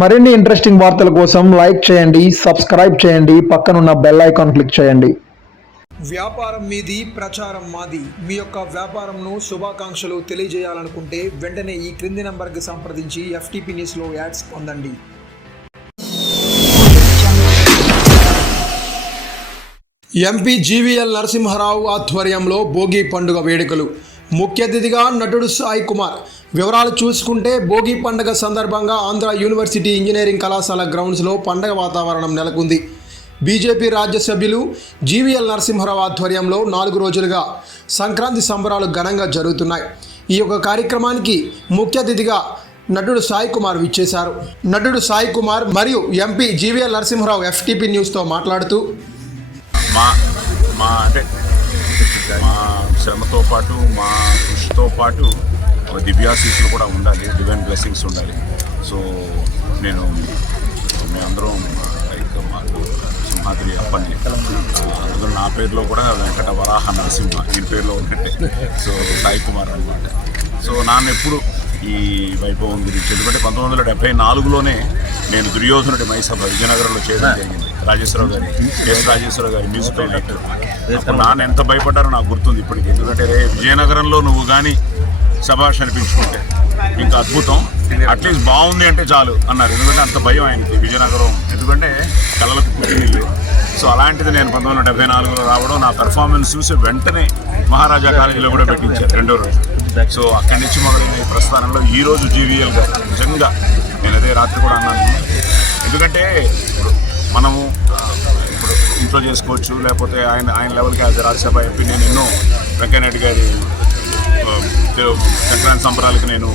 మరిన్ని ఇంట్రెస్టింగ్ వార్తల కోసం లైక్ చేయండి సబ్స్క్రైబ్ చేయండి పక్కనున్న బెల్ ఐకాన్ క్లిక్ చేయండి. వ్యాపారం మీది ప్రచారం మాది. మీ యొక్క వ్యాపారంను శుభాకాంక్షలు తెలియజేయాలనుకుంటే వెంటనే ఈ క్రింది నంబర్కి సంప్రదించి ఎఫ్టీపీ న్యూస్లో యాడ్స్ పొందండి. ఎంపీ జీవీఎల్ నరసింహారావు ఆధ్వర్యంలో భోగి పండుగ వేడుకలు. ముఖ్య అతిథిగా నటుడు సాయి కుమార్ వివరాలు చూసుకుంటే భోగి పండుగ సందర్భంగా ఆంధ్ర యూనివర్సిటీ ఇంజనీరింగ్ కళాశాల గ్రౌండ్స్లో పండగ వాతావరణం నెలకొంది. బీజేపీ రాజ్యసభ్యులు జీవీఎల్ నరసింహారావు ఆధ్వర్యంలో నాలుగు రోజులుగా సంక్రాంతి సంబరాలు ఘనంగా జరుగుతున్నాయి. ఈ యొక్క కార్యక్రమానికి ముఖ్య అతిథిగా నటుడు సాయి కుమార్ విచ్చేశారు. నటుడు సాయి కుమార్ మరియు ఎంపీ జీవీఎల్ నరసింహారావు ఎఫ్టీపీ న్యూస్తో మాట్లాడుతూ మా మా అంటే మా శ్రమతో పాటు మా కృషితో పాటు దివ్యాశీస్సులు కూడా ఉండాలి డివైన్ బ్లెస్సింగ్స్ ఉండాలి. సో నేను మేమందరం లైక్ మాకు సింహాద్రి అప్పని అందులో నా పేరులో కూడా వెంకట వరాహ నరసింహ ఈ పేరులో ఉన్నట్టే. సో సాయి కుమార్ అనమాట సో నాన్న ఎప్పుడు ఈ వైభవం గురించి ఎందుకంటే పంతొమ్మిది వందల డెబ్బై నాలుగులోనే నేను దుర్యోధనుడి మైసభ విజయనగరంలో చేయడం జరిగింది. రాజేశ్వరరావు గారి ఎస్ రాజేశ్వరరావు గారి మ్యూజికల్ డైరెక్టర్ నాన్న ఎంత భయపడ్డారో నాకు గుర్తుంది ఇప్పటికి. ఎందుకంటే రే విజయనగరంలో నువ్వు కానీ శభాష్ అనిపించుకుంటే. ఇంకా అద్భుతం. అట్లీస్ట్ బాగుంది అంటే చాలు అన్నారు. ఎందుకంటే అంత భయం ఆయనకి విజయనగరం. ఎందుకంటే కళలకు పుట్టినీళ్ళు సో అలాంటిది నేను పంతొమ్మిది వందల డెబ్బై నాలుగులో రావడం నా పెర్ఫార్మెన్స్ చూసి వెంటనే మహారాజా కాలేజీలో కూడా పెట్టించారు రెండో రోజు. సో అక్కడి నుంచి మొదలైన ఈ ప్రస్థానంలో ఈ రోజు జీవీఎల్ గారు నిజంగా నేను అదే రాత్రి కూడా అన్నాను. ఎందుకంటే ఇప్పుడు మనము ఇప్పుడు ఇంట్లో చేసుకోవచ్చు లేకపోతే ఆయన ఆయన లెవెల్కి యాజ్ రాజ్యసభ ఎంపీ నేను ఎన్నో వెంకయ్యనాయుడు గారి సంక్రాంతి సంబరాలకు నేను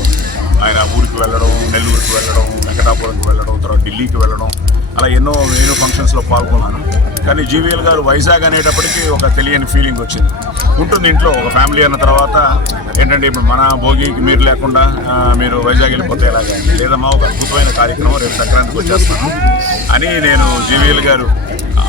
ఆయన ఊరికి వెళ్ళడం నెల్లూరుకి వెళ్ళడం వెంకటాపురంకి వెళ్ళడం తర్వాత ఢిల్లీకి వెళ్ళడం అలా ఎన్నో ఎన్నో ఫంక్షన్స్లో పాల్గొన్నాను. కానీ జీవీఎల్ గారు వైజాగ్ అనేటప్పటికీ ఒక తెలియని ఫీలింగ్ వచ్చింది. ఉంటుంది ఇంట్లో ఒక ఫ్యామిలీ అన్న తర్వాత ఏంటంటే ఇప్పుడు మన భోగికి మీరు లేకుండా మీరు వైజాగ్ వెళ్ళిపోతే ఎలాగా? లేదమ్మా ఒక అద్భుతమైన కార్యక్రమం రేపు సంక్రాంతికి వచ్చేస్తాను అని నేను జీవీఎల్ గారు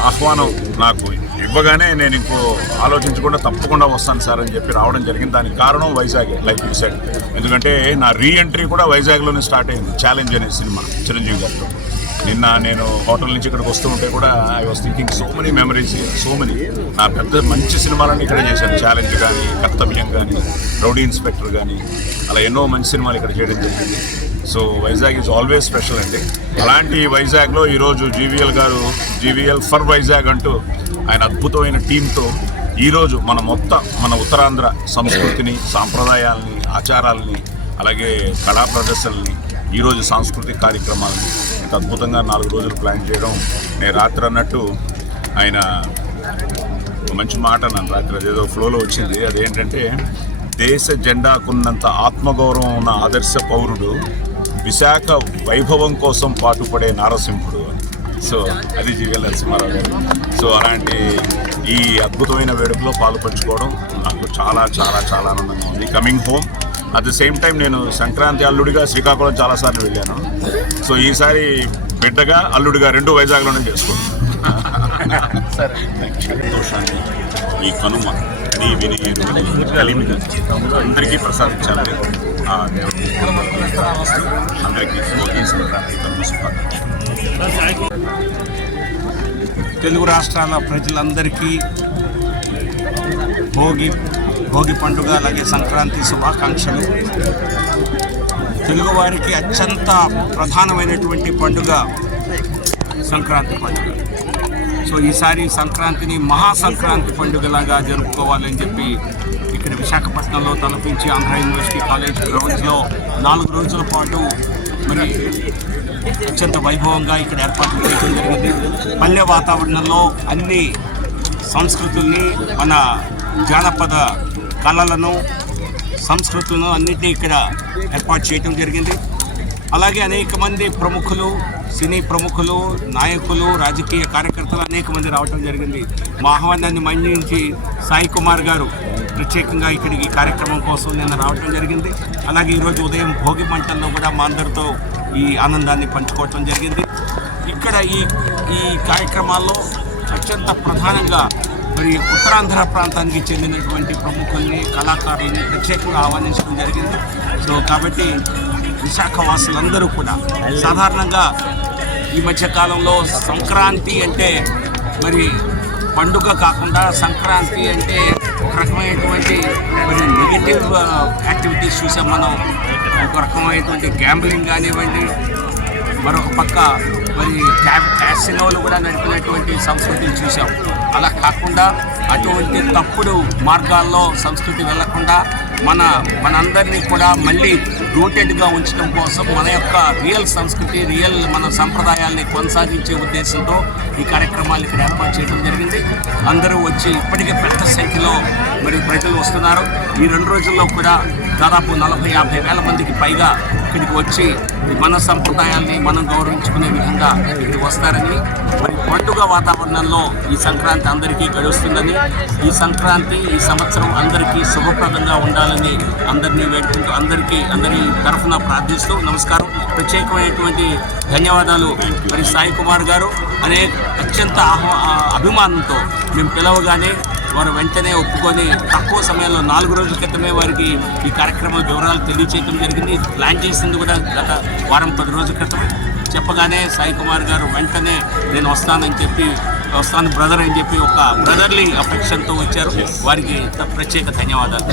ఆహ్వానం నాకు ఇవ్వగానే నేను ఇంకో ఆలోచించకుండా తప్పకుండా వస్తాను సార్ అని చెప్పి రావడం జరిగింది. దానికి కారణం వైజాగ్ లైక్ యూ సెడ్ ఎందుకంటే నా రీ ఎంట్రీ కూడా వైజాగ్లోనే స్టార్ట్ అయింది. ఛాలెంజ్ అనే సినిమా చిరంజీవి గారితో. నిన్న నేను హోటల్ నుంచి ఇక్కడికి వస్తూ ఉంటే కూడా I was thinking so many memories so many నా పెద్ద మంచి సినిమాలన్నీ ఇక్కడ చేశాను. ఛాలెంజ్ కానీ కర్తవ్యం కానీ రౌడీ ఇన్స్పెక్టర్ కానీ అలా ఎన్నో మంచి సినిమాలు ఇక్కడ చేయడం జరిగింది. So Vizag is always special అండి. అలాంటి వైజాగ్లో ఈరోజు జీవీఎల్ గారు జీవీఎల్ ఫర్ వైజాగ్ అంటూ ఆయన అద్భుతమైన టీంతో ఈరోజు మన మొత్తం మన ఉత్తరాంధ్ర సంస్కృతిని సాంప్రదాయాల్ని ఆచారాలని అలాగే కళా ప్రదర్శనల్ని ఈరోజు సాంస్కృతిక కార్యక్రమాలని ఇంత అద్భుతంగా నాలుగు రోజులు ప్లాన్ చేయడం నేను రాత్రి అన్నట్టు ఆయన మంచి మాట నన్ను రాత్రి అదేదో ఫ్లోలో వచ్చింది. అదేంటంటే దేశ జెండాకున్నంత ఆత్మగౌరవం ఉన్న ఆదర్శ పౌరుడు విశాఖ వైభవం కోసం పాటుపడే నారసింహుడు సో అది జీవల్ నరసింహారావు గారు. సో అలాంటి ఈ అద్భుతమైన వేడుకలో పాలు పంచుకోవడం నాకు చాలా చాలా చాలా ఆనందంగా ఉంది. Coming home at the same time నేను సంక్రాంతి అల్లుడిగా శ్రీకాకుళం చాలాసార్లు వెళ్ళాను. సో ఈసారి బిడ్డగా అల్లుడిగా రెండు వైజాగ్లోనే సంతోషాన్ని ఈ కనుమ నీ విని అందరికీ ప్రసాదించాలని ఆ అందరికీ తెలుగు రాష్ట్రాల ప్రజలందరికీ భోగి భోగి పండుగ అలాగే సంక్రాంతి శుభాకాంక్షలు. తెలుగువారికి అత్యంత ప్రధానమైనటువంటి పండుగ సంక్రాంతి పండుగ. సో ఈసారి సంక్రాంతిని మహా సంక్రాంతి పండుగలాగా జరుపుకోవాలని చెప్పి ఇక్కడ విశాఖపట్నంలో తలపించి ఆంధ్ర యూనివర్సిటీ కాలేజ్ గ్రౌండ్స్లో నాలుగు రోజుల పాటు మరి అత్యంత వైభవంగా ఇక్కడ ఏర్పాట్లు చేయడం జరిగింది. పల్లె వాతావరణంలో అన్ని సంస్కృతుల్ని మన జానపద కళలను సంస్కృతులను అన్నింటినీ ఇక్కడ ఏర్పాటు చేయడం జరిగింది. అలాగే అనేక మంది ప్రముఖులు సినీ ప్రముఖులు నాయకులు రాజకీయ కార్యకర్తలు అనేక మంది రావటం జరిగింది. మా ఆహ్వానాన్ని మన్నించి సాయి కుమార్ గారు ప్రత్యేకంగా ఇక్కడికి ఈ కార్యక్రమం కోసం నిన్న రావటం జరిగింది. అలాగే ఈరోజు ఉదయం భోగి మంటల్లో కూడా మా అందరితో ఈ ఆనందాన్ని పంచుకోవటం జరిగింది. ఇక్కడ ఈ ఈ కార్యక్రమాల్లో అత్యంత ప్రధానంగా మరి ఉత్తరాంధ్ర ప్రాంతానికి చెందినటువంటి ప్రముఖుల్ని కళాకారుల్ని ప్రత్యేకంగా ఆహ్వానించడం జరిగింది. సో కాబట్టి విశాఖ వాసులందరూ కూడా సాధారణంగా ఈ మధ్యకాలంలో సంక్రాంతి అంటే మరి పండుగ కాకుండా సంక్రాంతి అంటే ఒక రకమైనటువంటి మరి నెగిటివ్ యాక్టివిటీస్ చూసాం మనం. ఒక రకమైనటువంటి గ్యాంబ్లింగ్ కానివ్వండి మరొక పక్క మరి క్యాబ్ క్యాసినోలు కూడా నడిపినటువంటి సంస్కృతిని చూసాం. అలా కాకుండా అటువంటి తప్పుడు మార్గాల్లో సంస్కృతి వెళ్ళకుండా మన మనందరినీ కూడా మళ్ళీ రూటెడ్గా ఉంచడం కోసం మన యొక్క రియల్ సంస్కృతి రియల్ మన సంప్రదాయాల్ని కొనసాగించే ఉద్దేశంతో ఈ కార్యక్రమాలు ఇక్కడ ఏర్పాటు చేయడం జరిగింది. అందరూ వచ్చి ఇప్పటికే పెద్ద సంఖ్యలో మరి ప్రజలు వస్తున్నారు. ఈ రెండు రోజుల్లో కూడా దాదాపు నలభై యాభై వేల మందికి పైగా ఇక్కడికి వచ్చి మన సంప్రదాయాల్ని మనం గౌరవించుకునే విధంగా ఇక్కడికి వస్తారని మరి పండుగ వాతావరణంలో ఈ సంక్రాంతి అందరికీ గడుస్తుందని ఈ సంక్రాంతి ఈ సంవత్సరం అందరికీ శుభప్రదంగా ఉండాలని అందరినీ వేడుకుంటూ అందరికీ అందరి తరఫున ప్రార్థిస్తూ నమస్కారం. ప్రత్యేకమైనటువంటి ధన్యవాదాలు మరి సాయి కుమార్ గారు. అనే అత్యంత అభిమానంతో మేము పిలవగానే వారు వెంటనే ఒప్పుకొని తక్కువ సమయంలో నాలుగు రోజుల క్రితమే వారికి ఈ కార్యక్రమం వివరాలు తెలియచేయడం జరిగింది. ప్లాన్ చేసింది కూడా గత వారం పది రోజుల క్రితమే. చెప్పగానే సాయి కుమార్ గారు వెంటనే నేను వస్తానని చెప్పి వస్తాను బ్రదర్ అని చెప్పి ఒక బ్రదర్లీ అఫెక్షన్తో వచ్చారు. వారికి ప్రత్యేక ధన్యవాదాలు.